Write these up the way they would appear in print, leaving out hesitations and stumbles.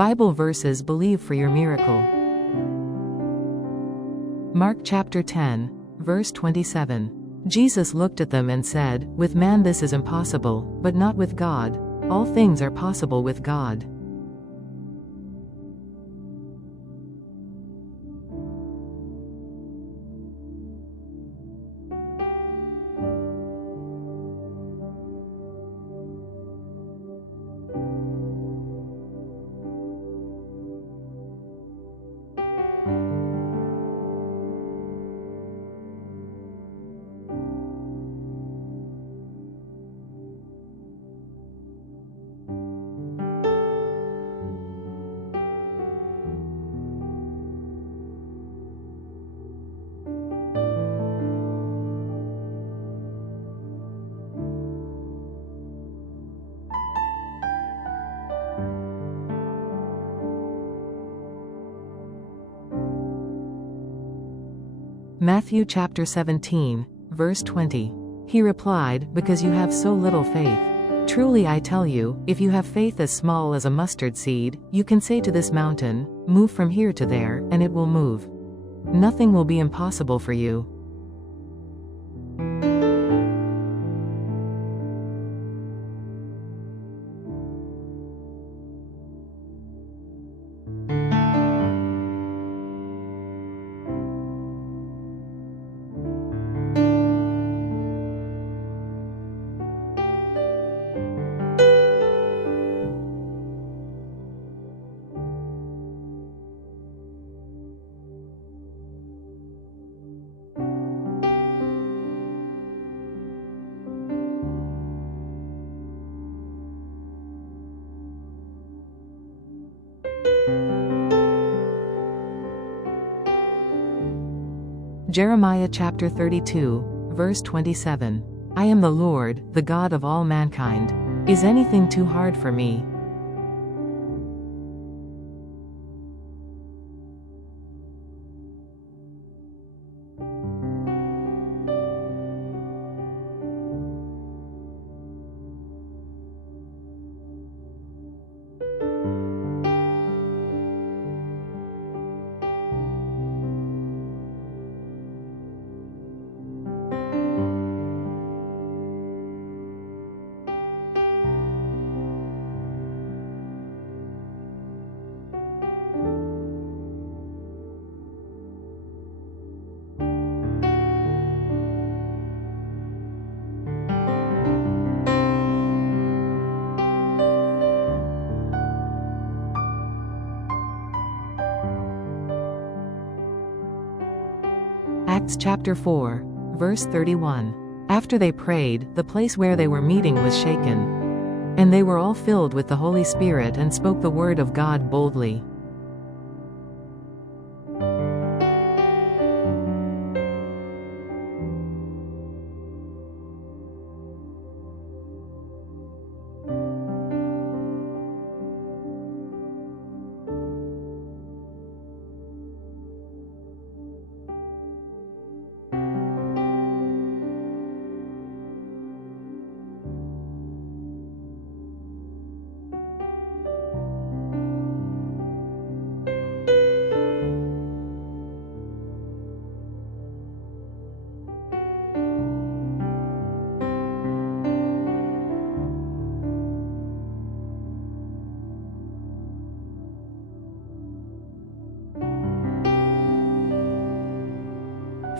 Bible verses believe for your miracle. Mark chapter 10, verse 27. Jesus looked at them and said, "With man this is impossible, but not with God. All things are possible with God." Matthew chapter 17, verse 20. He replied, "Because you have so little faith. Truly I tell you, if you have faith as small as a mustard seed, you can say to this mountain, 'Move from here to there,' and it will move. Nothing will be impossible for you." Jeremiah chapter 32, verse 27. I am the Lord, the God of all mankind. Is anything too hard for me? Acts chapter 4, verse 31. After they prayed, the place where they were meeting was shaken. And they were all filled with the Holy Spirit and spoke the word of God boldly.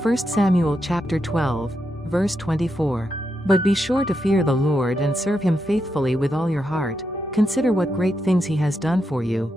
First Samuel chapter 12, verse 24. But be sure to fear the Lord and serve him faithfully with all your heart. Consider what great things he has done for you.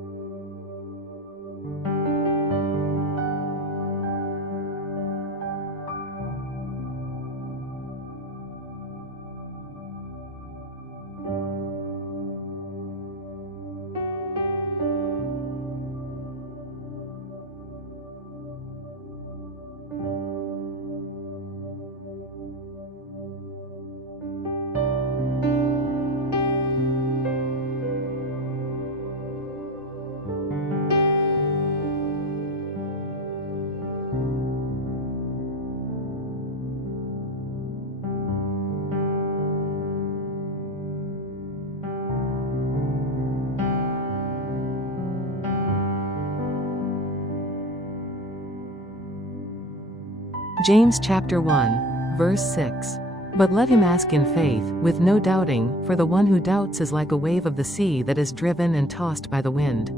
James chapter 1, verse 6. But let him ask in faith, with no doubting, for the one who doubts is like a wave of the sea that is driven and tossed by the wind.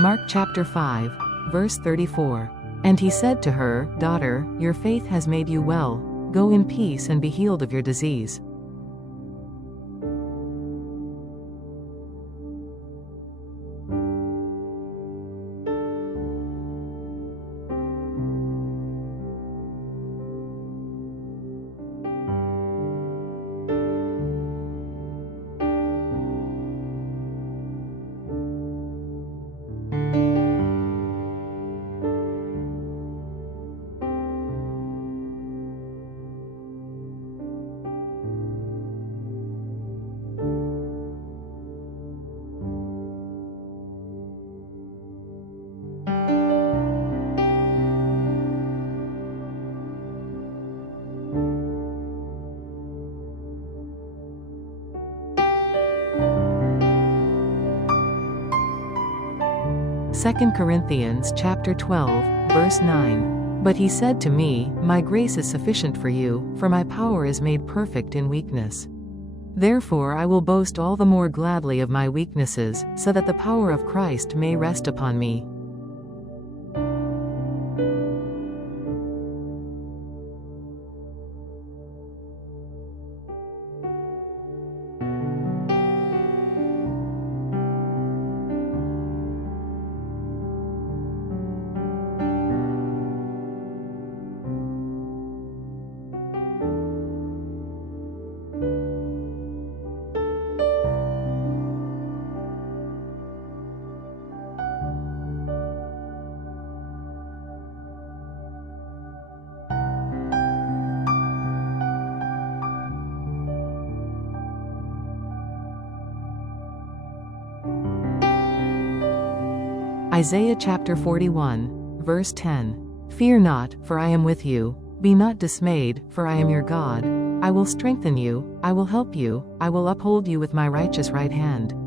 Mark chapter 5, verse 34. And he said to her, Daughter, your faith has made you well. Go in peace and be healed of your disease. Second Corinthians chapter 12, verse 9. But he said to me, My grace is sufficient for you, for my power is made perfect in weakness. Therefore I will boast all the more gladly of my weaknesses, so that the power of Christ may rest upon me. Isaiah chapter 41, verse 10. Fear not, for I am with you. Be not dismayed, for I am your God. I will strengthen you, I will help you, I will uphold you with my righteous right hand.